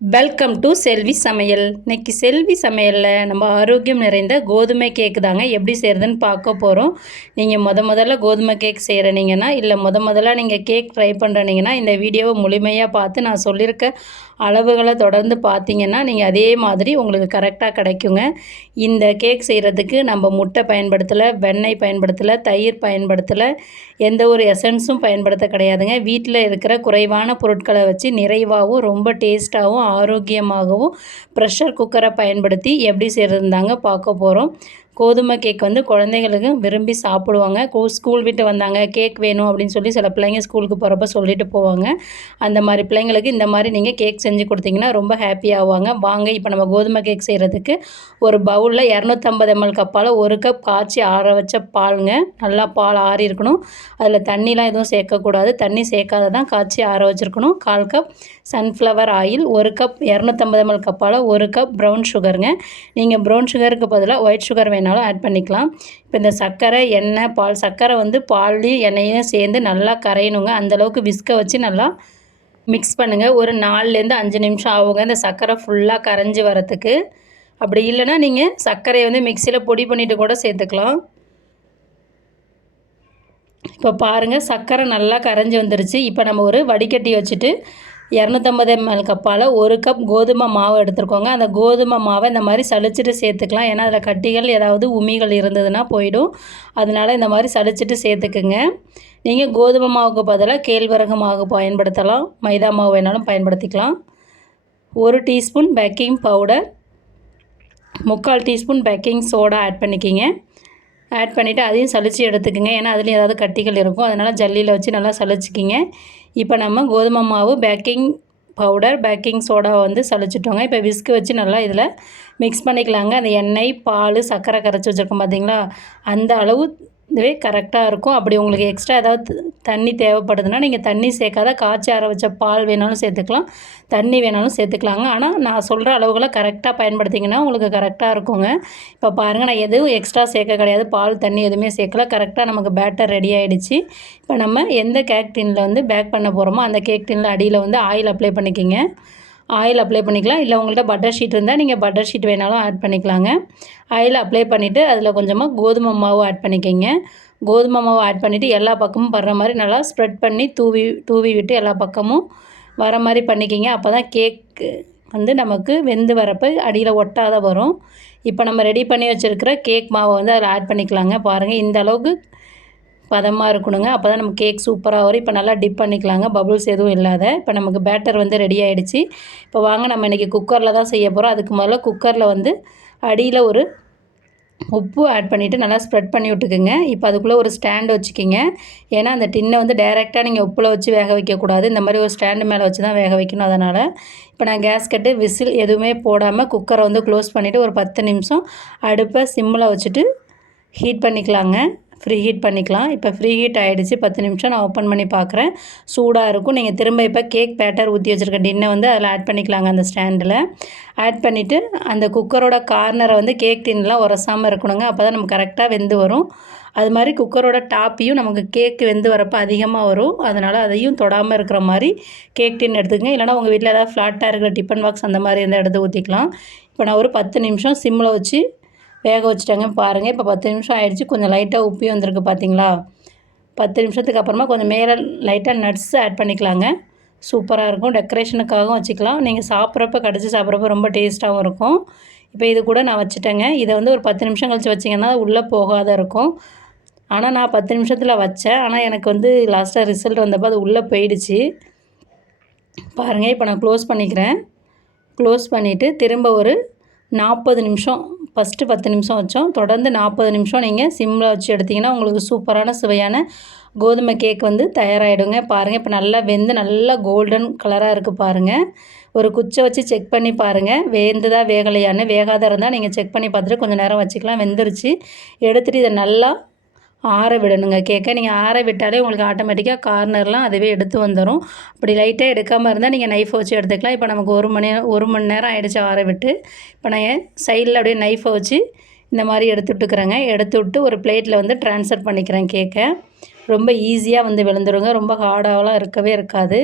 Welcome to செல்வி சமையல். இன்னைக்கு செல்வி சமையலில் நம்ம ஆரோக்கியம் நிறைந்த கோதுமை கேக்கு தாங்க எப்படி செய்கிறதுன்னு பார்க்க போகிறோம். நீங்கள் முதல்ல கோதுமை கேக் செய்கிறனீங்கன்னா இல்லை முதல்ல நீங்கள் கேக் ட்ரை பண்ணுறனீங்கன்னா இந்த வீடியோவை முழுமையாக பார்த்து நான் சொல்லியிருக்க அளவுகளை தொடர்ந்து பார்த்தீங்கன்னா நீங்கள் அதே மாதிரி உங்களுக்கு கரெக்டாக கிடைக்குங்க. இந்த கேக் செய்கிறதுக்கு நம்ம முட்டை பயன்படுத்தலை, வெண்ணெய் பயன்படுத்தலை, தயிர் பயன்படுத்தலை, எந்த ஒரு எசன்ஸும் பயன்படுத்த கிடையாதுங்க. வீட்டில் இருக்கிற குறைவான பொருட்களை வச்சு நிறைவாகவும் ரொம்ப டேஸ்ட்டாகவும் ஆரோக்கியமாகவும் ப்ரெஷர் குக்கரை பயன்படுத்தி எப்படி செய்கிறதுந்தாங்க பார்க்க போகிறோம். கோதுமை கேக் வந்து குழந்தைங்களுக்கு விரும்பி சாப்பிடுவாங்க. ஸ்கூல் விட்டு வந்தாங்க கேக் வேணும் அப்படின்னு சொல்லி சில பிள்ளைங்க ஸ்கூலுக்கு போகிறப்ப சொல்லிட்டு போவாங்க. அந்த மாதிரி பிள்ளைங்களுக்கு இந்த மாதிரி நீங்கள் கேக் செஞ்சு கொடுத்தீங்கன்னா ரொம்ப ஹாப்பி ஆவாங்க. வாங்க இப்போ நம்ம கோதுமை கேக் செய்கிறதுக்கு ஒரு பவுலில் 250 ml கப்பால் 1 கப் காய்ச்சி ஆற வச்ச பாலுங்க. நல்லா பால் ஆறி இருக்கணும். அதில் தண்ணிலாம் எதுவும் சேர்க்கக்கூடாது. தண்ணி சேர்க்காத தான் காய்ச்சி ஆற வச்சுருக்கணும். 1/4 cup sunflower oil, 1 cup 250 ml கப்பால் 1 கப் ப்ரௌன் சுகருங்க. நீங்கள் ப்ரௌன் சுகருக்கு பதிலாக ஒயிட் சுகர் வேணாலும் ஆட் பண்ணிக்கலாம். இப்போ இந்த சர்க்கரை, எண்ணெய், பால், சர்க்கரை வந்து பால்லையும் எண்ணெயும் சேர்ந்து நல்லா கரையணுங்க. அந்தளவுக்கு விஸ்கை வச்சு நல்லா மிக்ஸ் பண்ணுங்கள். ஒரு 4லேருந்து 5 நிமிஷம் ஆகுங்க இந்த சர்க்கரை ஃபுல்லாக கரைஞ்சி வரத்துக்கு. அப்படி இல்லைன்னா நீங்கள் சர்க்கரையை வந்து மிக்சியில் பொடி பண்ணிவிட்டு கூட சேர்த்துக்கலாம். இப்போ பாருங்கள் சர்க்கரை நல்லா கரைஞ்சி வந்துருச்சு. இப்போ நம்ம ஒரு வடிகட்டி வச்சுட்டு 250 ml கப்பால் 1 கப் கோதுமை மாவு எடுத்துருக்கோங்க. அந்த கோதுமை மாவை இந்த மாதிரி சலிச்சிட்டு சேர்த்துக்கலாம். ஏன்னா அதில் கட்டிகள் ஏதாவது உமிகள் இருந்ததுன்னா போயிடும். அதனால் இந்த மாதிரி சலிச்சிட்டு சேர்த்துக்குங்க. நீங்கள் கோதுமை மாவுக்கு பதிலாக கேழ்வரகு மாவு பயன்படுத்தலாம், மைதா மாவு வேணாலும் பயன்படுத்திக்கலாம். 1 teaspoon baking powder, 3/4 teaspoon baking soda add பண்ணிக்கிங்க. ஆட் பண்ணிவிட்டு அதையும் சலித்து எடுத்துக்கோங்க. ஏன்னா அதுலேயும் ஏதாவது கட்டிகள் இருக்கும். அதனால் ஜல்லியில் வச்சு நல்லா சலிச்சிக்கிங்க. இப்போ நம்ம கோதுமை மாவு, பேக்கிங் பவுடர், பேக்கிங் சோடாவை வந்து சலிச்சிட்டோங்க. இப்போ விஸ்கு வச்சு நல்லா இதில் மிக்ஸ் பண்ணிக்கலாங்க. அந்த எண்ணெய், பால், சர்க்கரை கரைச்சி வச்சுருக்கோம் பார்த்தீங்களா, அந்த அளவு இதுவே கரெக்டாக இருக்கும். அப்படி உங்களுக்கு எக்ஸ்ட்ரா ஏதாவது தண்ணி தேவைப்படுதுன்னா நீங்கள் தண்ணி சேர்க்காத காய்ச்சி ஆற வச்ச பால் வேணாலும் சேர்த்துக்கலாம், தண்ணி வேணாலும் சேர்த்துக்கலாங்க. ஆனால் நான் சொல்கிற அளவுகளை கரெக்டாக பயன்படுத்திங்கன்னா உங்களுக்கு கரெக்டாக இருக்குங்க. இப்போ பாருங்கள் நான் எதுவும் எக்ஸ்ட்ரா சேர்க்க கிடையாது. பால், தண்ணி எதுவுமே சேர்க்கல. கரெக்டாக நமக்கு பேட்டர் ரெடி ஆகிடுச்சு. இப்போ நம்ம எந்த கேக் டின்னில் வந்து பேக் பண்ண போகிறோமோ அந்த கேக் டின்னில் அடியில் வந்து ஆயில் அப்ளை பண்ணிக்கிங்க. ஆயில் அப்ளை பண்ணிக்கலாம். இல்லை உங்கள்கிட்ட பட்டர் ஷீட் இருந்தால் நீங்கள் பட்டர் ஷீட் வேணாலும் ஆட் பண்ணிக்கலாங்க. ஆயில் அப்ளை பண்ணிவிட்டு அதில் கொஞ்சமாக கோதுமை மாவு ஆட் பண்ணிக்கிங்க. கோதுமை மாவு ஆட் பண்ணிவிட்டு எல்லா பக்கமும் வர்ற மாதிரி நல்லா ஸ்ப்ரெட் பண்ணி தூவி விட்டு எல்லா பக்கமும் வர மாதிரி பண்ணிக்கிங்க. அப்போ தான் கேக் வந்து நமக்கு வெந்து வரப்போ அடியில் ஒட்டாத வரும். இப்போ நம்ம ரெடி பண்ணி வச்சுருக்கிற கேக் மாவை வந்து அதில் ஆட் பண்ணிக்கலாங்க. பாருங்கள் இந்த அளவுக்கு பதமாக இருக்கணுங்க. அப்போ தான் நம்ம கேக் சூப்பராக வரும். இப்போ நல்லா டிப் பண்ணிக்கலாங்க, பபுள்ஸ் எதுவும் இல்லாத. இப்போ நமக்கு பேட்டர் வந்து ரெடி ஆகிடுச்சு. இப்போ வாங்க நம்ம இன்றைக்கி குக்கரில் தான் செய்ய போகிறோம். அதுக்கு முதல்ல குக்கரில் வந்து அடியில் ஒரு உப்பு ஆட் பண்ணிவிட்டு நல்லா ஸ்ப்ரெட் பண்ணி விட்டுக்குங்க. இப்போ அதுக்குள்ளே ஒரு ஸ்டாண்டு வச்சுக்கிங்க. ஏன்னா அந்த டின்னை வந்து டைரெக்டாக நீங்கள் உப்பில் வச்சு வேக வைக்கக்கூடாது. இந்த மாதிரி ஒரு ஸ்டாண்டு மேலே வச்சு தான் வேக வைக்கணும். அதனால் இப்போ நான் கேஸ்கட்டு விசில் எதுவுமே போடாமல் குக்கரை வந்து க்ளோஸ் பண்ணிவிட்டு ஒரு 10 நிமிஷம் அடுப்பை சிம்மில் வச்சுட்டு ஹீட் பண்ணிக்கலாங்க. ஃப்ரீ ஹீட் பண்ணிக்கலாம். இப்போ ஃப்ரீ ஹீட் ஆகிடுச்சு. 10 நிமிஷம் நான் ஓப்பன் பண்ணி பார்க்குறேன். சூடாக இருக்கும். நீங்கள் திரும்ப இப்போ கேக் பேட்டர் ஊற்றி வச்சுருக்க டின்னை வந்து அதில் ஆட் பண்ணிக்கலாங்க. அந்த ஸ்டாண்டில் ஆட் பண்ணிவிட்டு அந்த குக்கரோட கார்னரை வந்து கேக் டின்லாம் உரசாமல் இருக்கணுங்க. அப்போ தான் நமக்கு கரெக்டாக வெந்து வரும். அது மாதிரி குக்கரோட டாப்பையும் நமக்கு கேக்கு வெந்து வரப்போ அதிகமாக வரும். அதனால் அதையும் தொடாமல் இருக்கிற மாதிரி கேக் டின் எடுத்துக்கங்க. இல்லைனா உங்கள் வீட்டில் ஏதாவது ஃப்ளாட்டாக இருக்கிற டிஃபன் பாக்ஸ் அந்த மாதிரி இருந்தால் எடுத்து ஊற்றிக்கலாம். இப்போ நான் ஒரு 10 நிமிஷம் சிம்மில் வச்சு வேக வச்சுட்டாங்க. பாருங்கள் இப்போ 10 நிமிஷம் ஆகிடுச்சு. கொஞ்சம் லைட்டாக உப்பி வந்திருக்கு பார்த்தீங்களா. 10 நிமிஷத்துக்கு அப்புறமா கொஞ்சம் மேலே லைட்டாக நட்ஸ் ஆட் பண்ணிக்கலாங்க. சூப்பராக இருக்கும். டெக்கரேஷனுக்காகவும் வச்சுக்கலாம். நீங்கள் சாப்பிட்றப்ப கடிச்சு சாப்பிட்றப்ப ரொம்ப டேஸ்ட்டாகவும் இருக்கும். இப்போ இது கூட நான் வச்சுட்டேங்க. இதை வந்து ஒரு 10 நிமிஷம் கழிச்சு வச்சிங்கன்னா உள்ளே போகாத இருக்கும். ஆனால் நான் 10 நிமிஷத்தில் வச்சேன். ஆனால் எனக்கு வந்து லாஸ்ட்டாக ரிசல்ட் வந்தப்போ அது உள்ளே போயிடுச்சு. பாருங்கள் இப்போ நான் க்ளோஸ் பண்ணிக்கிறேன். க்ளோஸ் பண்ணிவிட்டு திரும்ப ஒரு 40 நிமிஷம், ஃபஸ்ட்டு 10 நிமிஷம் வச்சோம். தொடர்ந்து 40 நிமிஷம் நீங்கள் சிம்மில் வச்சு எடுத்திங்கன்னா உங்களுக்கு சூப்பரான சுவையான கோதுமை கேக் வந்து தயாராகிடுங்க. பாருங்கள் இப்போ நல்லா வெந்து நல்லா கோல்டன் கலராக இருக்குது பாருங்கள். ஒரு குச்சை வச்சு செக் பண்ணி பாருங்கள் வேந்துதா வேகலையான்னு. வேகாத இருந்தால் நீங்கள் செக் பண்ணி பார்த்துட்டு கொஞ்சம் நேரம் வச்சுக்கலாம். வெந்துருச்சு. எடுத்துகிட்டு இதை நல்லா ஆற விடணுங்க. கேட்க நீங்கள் ஆற விட்டாலே உங்களுக்கு ஆட்டோமேட்டிக்காக கார்னர்லாம் அதுவே எடுத்து வந்துடும். அப்படி லைட்டாக எடுக்காமல் இருந்தால் நீங்கள் நைஃபை வச்சு எடுத்துக்கலாம். இப்போ நமக்கு 1 மணி நேரம் ஆகிடுச்சு ஆற விட்டு. இப்போ நான் சைடில் அப்படியே நைஃபை வச்சு இந்த மாதிரி எடுத்து விட்டுக்கிறேங்க. எடுத்து விட்டு ஒரு பிளேட்டில் வந்து ட்ரான்ஸ்ஃபர் பண்ணிக்கிறேன் கேக்கை. ரொம்ப ஈஸியாக வந்து விழுந்துருங்க. ரொம்ப ஹார்டாகலாம் இருக்கவே இருக்காது.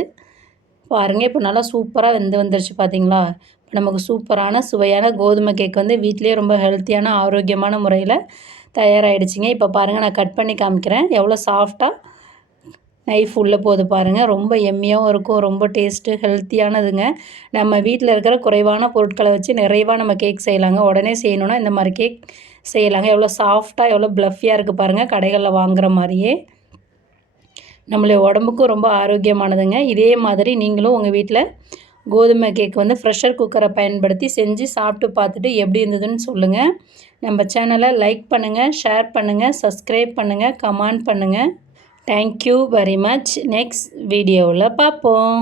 பாருங்கள் இப்போ நல்லா சூப்பராக வெந்து வந்துருச்சு பார்த்தீங்களா? இப்போ நமக்கு சூப்பரான சுவையான கோதுமை கேக் வந்து வீட்டிலேயே ரொம்ப ஹெல்த்தியான ஆரோக்கியமான முறையில் தயாராகிடுச்சிங்க. இப்போ பாருங்கள் நான் கட் பண்ணி காமிக்கிறேன். எவ்வளோ சாஃப்டாக நைஃப் உள்ளே போகுது பாருங்கள். ரொம்ப எம்மியாகவும் இருக்கும், ரொம்ப டேஸ்ட்டு ஹெல்த்தியானதுங்க. நம்ம வீட்டில் இருக்கிற குறைவான பொருட்களை வச்சு நிறைவாக நம்ம கேக் செய்யலாங்க. உடனே செய்யணுன்னா இந்த மாதிரி கேக் செய்யலாங்க. எவ்வளோ சாஃப்டாக எவ்வளோ ப்ளஃபியாக இருக்குது பாருங்கள், கடைகளில் வாங்குகிற மாதிரியே. நம்மளுடைய உடம்புக்கும் ரொம்ப ஆரோக்கியமானதுங்க. இதே மாதிரி நீங்களும் உங்கள் வீட்டில் கோதுமை கேக் வந்து ப்ரெஷர் குக்கரை பயன்படுத்தி செஞ்சு சாப்பிட்டு பார்த்துட்டு எப்படி இருந்ததுன்னு சொல்லுங்கள். நம்ம சேனலை லைக் பண்ணுங்கள், ஷேர் பண்ணுங்கள், சப்ஸ்கிரைப் பண்ணுங்கள், கமெண்ட் பண்ணுங்கள். Thank you very much. நெக்ஸ்ட் வீடியோவில் பார்ப்போம்.